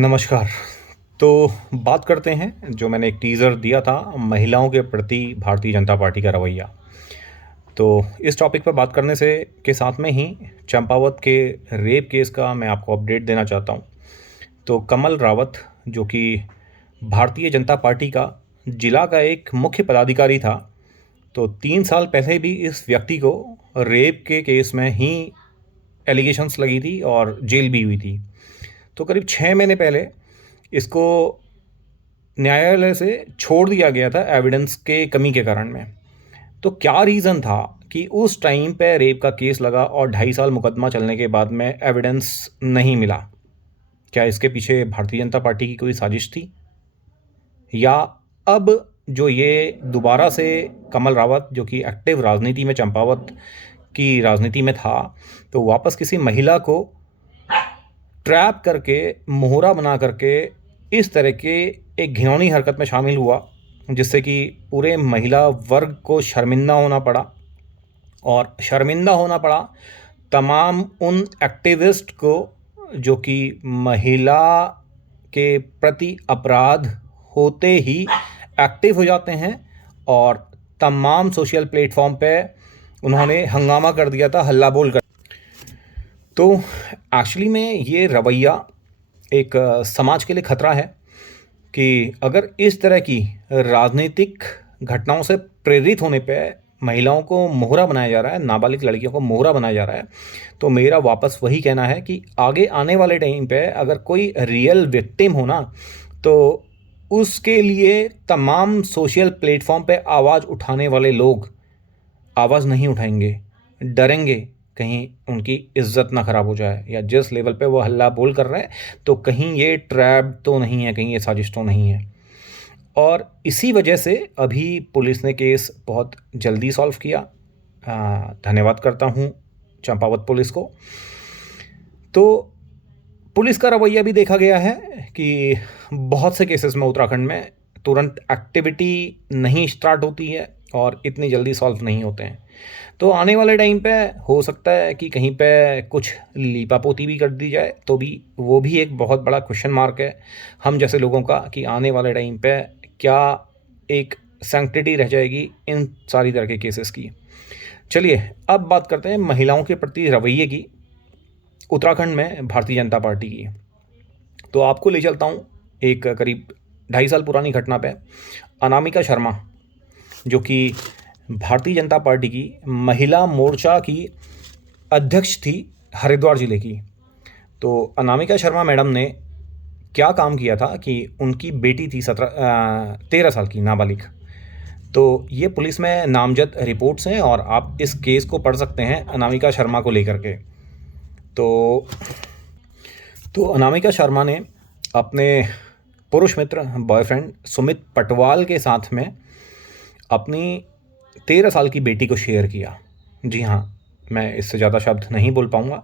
नमस्कार। तो बात करते हैं जो मैंने एक टीज़र दिया था महिलाओं के प्रति भारतीय जनता पार्टी का रवैया। तो इस टॉपिक पर बात करने से के साथ में ही चंपावत के रेप केस का मैं आपको अपडेट देना चाहता हूँ। तो कमल रावत जो कि भारतीय जनता पार्टी का जिला का एक मुख्य पदाधिकारी था, तो 3 साल पहले भी इस व्यक्ति को रेप के केस में ही एलिगेशंस लगी थी और जेल भी हुई थी। तो करीब 6 महीने पहले इसको न्यायालय से छोड़ दिया गया था एविडेंस के कमी के कारण में। तो क्या रीज़न था कि उस टाइम पे रेप का केस लगा और 2.5 साल मुकदमा चलने के बाद में एविडेंस नहीं मिला? क्या इसके पीछे भारतीय जनता पार्टी की कोई साजिश थी? या अब जो ये दोबारा से कमल रावत जो कि एक्टिव राजनीति में चंपावत की राजनीति में था, तो वापस किसी महिला को ट्रैप करके मोहरा बना करके इस तरह के एक घिनौनी हरकत में शामिल हुआ, जिससे कि पूरे महिला वर्ग को शर्मिंदा होना पड़ा। और शर्मिंदा होना पड़ा तमाम उन एक्टिविस्ट को जो कि महिला के प्रति अपराध होते ही एक्टिव हो जाते हैं, और तमाम सोशल प्लेटफॉर्म पे उन्होंने हंगामा कर दिया था, हल्ला बोल कर। तो एक्चुअली में ये रवैया एक समाज के लिए खतरा है कि अगर इस तरह की राजनीतिक घटनाओं से प्रेरित होने पे महिलाओं को मोहरा बनाया जा रहा है, नाबालिग लड़कियों को मोहरा बनाया जा रहा है, तो मेरा वापस वही कहना है कि आगे आने वाले टाइम पे अगर कोई रियल विक्टिम हो ना, तो उसके लिए तमाम सोशल प्लेटफॉर्म पे आवाज़ उठाने वाले लोग आवाज़ नहीं उठाएंगे, डरेंगे कहीं उनकी इज्जत ना ख़राब हो जाए, या जिस लेवल पे वो हल्ला बोल कर रहे हैं तो कहीं ये ट्रैप तो नहीं है, कहीं ये साजिश तो नहीं है। और इसी वजह से अभी पुलिस ने केस बहुत जल्दी सॉल्व किया। धन्यवाद करता हूँ चंपावत पुलिस को। तो पुलिस का रवैया भी देखा गया है कि बहुत से केसेस में उत्तराखंड में तुरंत एक्टिविटी नहीं स्टार्ट होती है और इतनी जल्दी सॉल्व नहीं होते हैं। तो आने वाले टाइम पे हो सकता है कि कहीं पे कुछ लीपापोती भी कर दी जाए, तो भी वो भी एक बहुत बड़ा क्वेश्चन मार्क है हम जैसे लोगों का, कि आने वाले टाइम पे क्या एक सैंक्टिटी रह जाएगी इन सारी तरह के केसेस की। चलिए अब बात करते हैं महिलाओं के प्रति रवैये की उत्तराखंड में भारतीय जनता पार्टी की। तो आपको ले चलता हूँ एक करीब 2.5 साल पुरानी घटना पे। अनामिका शर्मा जो कि भारतीय जनता पार्टी की महिला मोर्चा की अध्यक्ष थी हरिद्वार ज़िले की। तो अनामिका शर्मा मैडम ने क्या काम किया था कि उनकी बेटी थी 13 साल की नाबालिग। तो ये पुलिस में नामजद रिपोर्ट्स हैं और आप इस केस को पढ़ सकते हैं अनामिका शर्मा को लेकर के। तो अनामिका शर्मा ने अपने पुरुष मित्र बॉयफ्रेंड सुमित पटवाल के साथ में अपनी 13 साल की बेटी को शेयर किया। जी हाँ, मैं इससे ज़्यादा शब्द नहीं बोल पाऊँगा।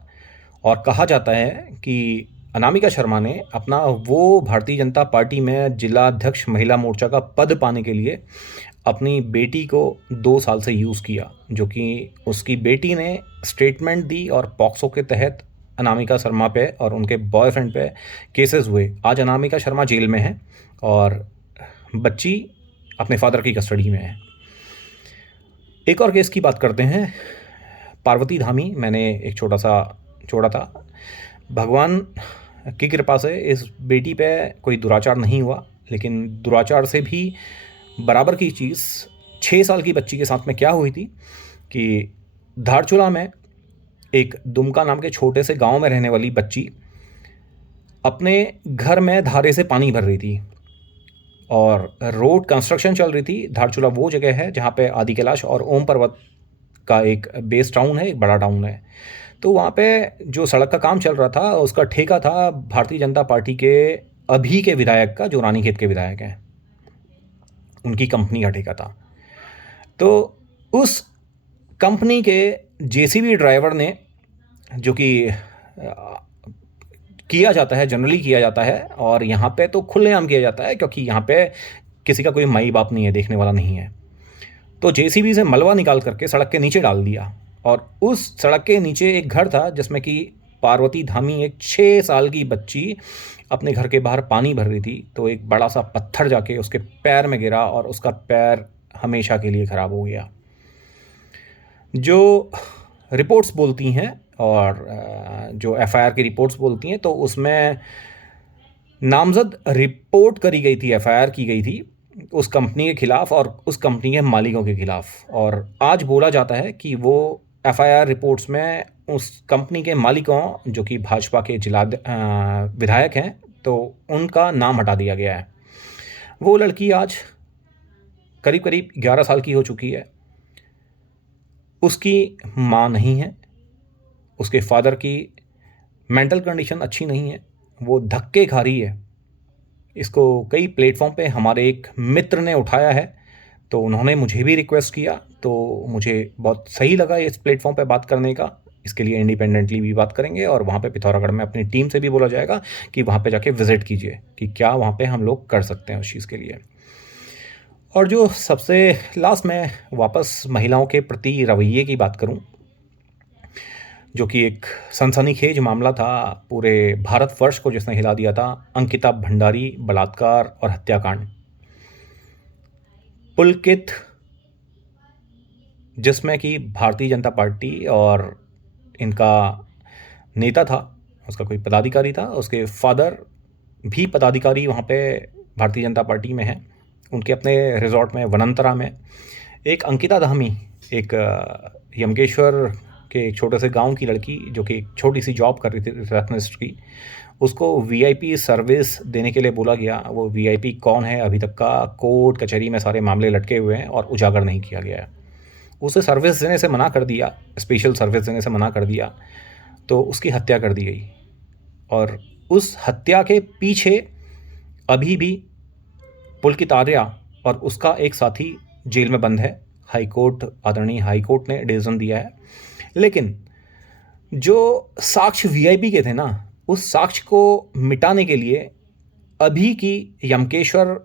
और कहा जाता है कि अनामिका शर्मा ने अपना वो भारतीय जनता पार्टी में जिलाध्यक्ष महिला मोर्चा का पद पाने के लिए अपनी बेटी को 2 साल से यूज़ किया, जो कि उसकी बेटी ने स्टेटमेंट दी और पॉक्सो के तहत अनामिका शर्मा पे और उनके बॉयफ्रेंड पे केसेस हुए। आज अनामिका शर्मा जेल में है और बच्ची अपने फादर की कस्टडी में है। एक और केस की बात करते हैं, पार्वती धामी। मैंने एक छोटा सा छोड़ा था। भगवान की कृपा से इस बेटी पे कोई दुराचार नहीं हुआ, लेकिन दुराचार से भी बराबर की चीज़ 6 साल की बच्ची के साथ में क्या हुई थी कि धारचूला में एक दुमका नाम के छोटे से गांव में रहने वाली बच्ची अपने घर में धारे से पानी भर रही थी और रोड कंस्ट्रक्शन चल रही थी। धारचूला वो जगह है जहाँ पे आदि कैलाश और ओम पर्वत का एक बेस टाउन है, एक बड़ा टाउन है। तो वहाँ पे जो सड़क का काम चल रहा था उसका ठेका था भारतीय जनता पार्टी के अभी के विधायक का, जो रानीखेत के विधायक हैं, उनकी कंपनी का ठेका था। तो उस कंपनी के जेसीबी ड्राइवर ने, जो कि किया जाता है, जनरली किया जाता है, और यहाँ पे तो खुलेआम किया जाता है क्योंकि यहाँ पे किसी का कोई माई बाप नहीं है, देखने वाला नहीं है। तो जेसीबी से मलबा निकाल करके सड़क के नीचे डाल दिया, और उस सड़क के नीचे एक घर था जिसमें कि पार्वती धामी एक 6 साल की बच्ची अपने घर के बाहर पानी भर रही थी, तो एक बड़ा सा पत्थर जाके उसके पैर में गिरा और उसका पैर हमेशा के लिए ख़राब हो गया। जो रिपोर्ट्स बोलती हैं और जो एफआईआर की रिपोर्ट्स बोलती हैं, तो उसमें नामज़द रिपोर्ट करी गई थी, एफआईआर की गई थी उस कंपनी के खिलाफ और उस कंपनी के मालिकों के खिलाफ। और आज बोला जाता है कि वो एफआईआर रिपोर्ट्स में उस कंपनी के मालिकों, जो कि भाजपा के जिला विधायक हैं, तो उनका नाम हटा दिया गया है। वो लड़की आज करीब करीब 11 साल की हो चुकी है। उसकी माँ नहीं है, उसके फादर की मेंटल कंडीशन अच्छी नहीं है, वो धक्के खा रही है। इसको कई प्लेटफॉर्म पे हमारे एक मित्र ने उठाया है, तो उन्होंने मुझे भी रिक्वेस्ट किया, तो मुझे बहुत सही लगा इस प्लेटफॉर्म पे बात करने का। इसके लिए इंडिपेंडेंटली भी बात करेंगे और वहाँ पे पिथौरागढ़ में अपनी टीम से भी बोला जाएगा कि वहाँ पे जाके विज़िट कीजिए कि क्या वहाँ पे हम लोग कर सकते हैं उस चीज़ के लिए। और जो सबसे लास्ट में वापस महिलाओं के प्रति रवैये की बात करूं, जो कि एक सनसनीखेज मामला था पूरे भारतवर्ष को, जिसने हिला दिया था, अंकिता भंडारी बलात्कार और हत्याकांड। पुलकित, जिसमें कि भारतीय जनता पार्टी और इनका नेता था, उसका कोई पदाधिकारी था, उसके फादर भी पदाधिकारी वहाँ पे भारतीय जनता पार्टी में हैं। उनके अपने रिजॉर्ट में वनंतरा में एक अंकिता धामी, एक यमकेश्वर के एक छोटे से गांव की लड़की, जो कि एक छोटी सी जॉब कर रही थी रिसेप्शनिस्ट की, उसको वीआईपी सर्विस देने के लिए बोला गया। वो वीआईपी कौन है अभी तक का कोर्ट कचहरी में सारे मामले लटके हुए हैं और उजागर नहीं किया गया है। उसे सर्विस देने से मना कर दिया, स्पेशल सर्विस देने से मना कर दिया, तो उसकी हत्या कर दी गई। और उस हत्या के पीछे अभी भी पुलकित आर्या और उसका एक साथी जेल में बंद है। हाईकोर्ट, आदरणीय हाईकोर्ट ने डिसीजन दिया है। लेकिन जो साक्ष्य वीआईपी के थे ना, उस साक्ष्य को मिटाने के लिए अभी की यमकेश्वर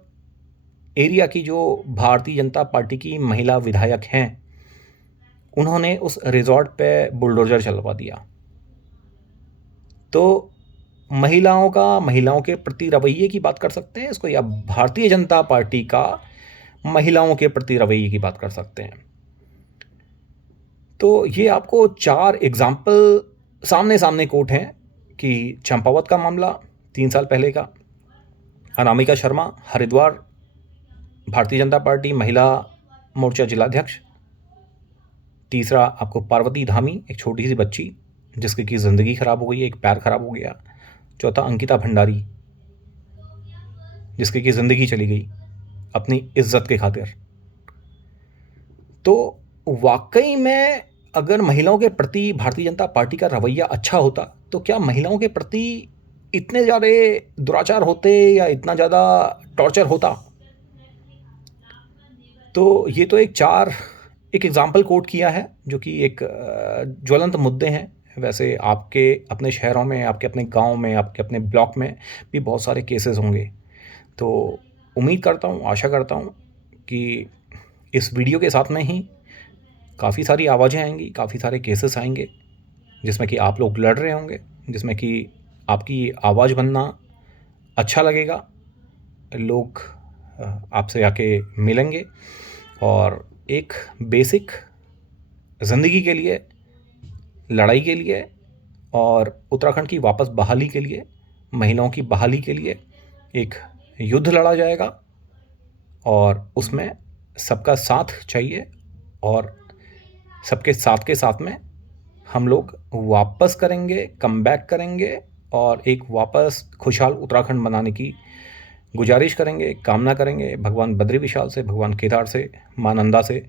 एरिया की जो भारतीय जनता पार्टी की महिला विधायक हैं, उन्होंने उस रिजॉर्ट पे बुलडोजर चलवा दिया। तो महिलाओं के प्रति रवैये की बात कर सकते हैं इसको, या भारतीय जनता पार्टी का महिलाओं के प्रति रवैये की बात कर सकते हैं। तो ये आपको 4 एग्जाम्पल सामने सामने कोट हैं कि चंपावत का मामला 3 साल पहले का, अनामिका शर्मा हरिद्वार भारतीय जनता पार्टी महिला मोर्चा जिलाध्यक्ष, तीसरा आपको पार्वती धामी, एक छोटी सी बच्ची जिसकी की ज़िंदगी ख़राब हो गई, एक पैर ख़राब हो गया, चौथा अंकिता भंडारी जिसकी की ज़िंदगी चली गई अपनी इज्जत के खातिर। तो वाकई में अगर महिलाओं के प्रति भारतीय जनता पार्टी का रवैया अच्छा होता, तो क्या महिलाओं के प्रति इतने ज़्यादा दुराचार होते या इतना ज़्यादा टॉर्चर होता? तो ये तो एक एग्जाम्पल कोट किया है, जो कि एक ज्वलंत मुद्दे हैं। वैसे आपके अपने शहरों में, आपके अपने गांव में, आपके अपने ब्लॉक में भी बहुत सारे केसेस होंगे। तो उम्मीद करता हूँ, आशा करता हूँ कि इस वीडियो के साथ में ही काफ़ी सारी आवाज़ें आएंगी, काफ़ी सारे केसेस आएंगे, जिसमें कि आप लोग लड़ रहे होंगे, जिसमें कि आपकी आवाज़ बनना अच्छा लगेगा। लोग आपसे आके मिलेंगे और एक बेसिक ज़िंदगी के लिए, लड़ाई के लिए और उत्तराखंड की वापस बहाली के लिए, महिलाओं की बहाली के लिए एक युद्ध लड़ा जाएगा। और उसमें सबका साथ चाहिए और सबके साथ के साथ में हम लोग वापस करेंगे, कमबैक करेंगे और एक वापस खुशहाल उत्तराखंड बनाने की गुजारिश करेंगे, कामना करेंगे। भगवान बद्री विशाल से, भगवान केदार से, माँ नंदा से,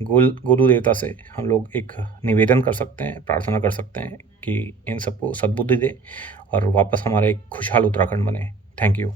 गुरु देवता से हम लोग एक निवेदन कर सकते हैं, प्रार्थना कर सकते हैं कि इन सबको सद्बुद्धि दे और वापस हमारा एक खुशहाल उत्तराखंड बने। Thank you.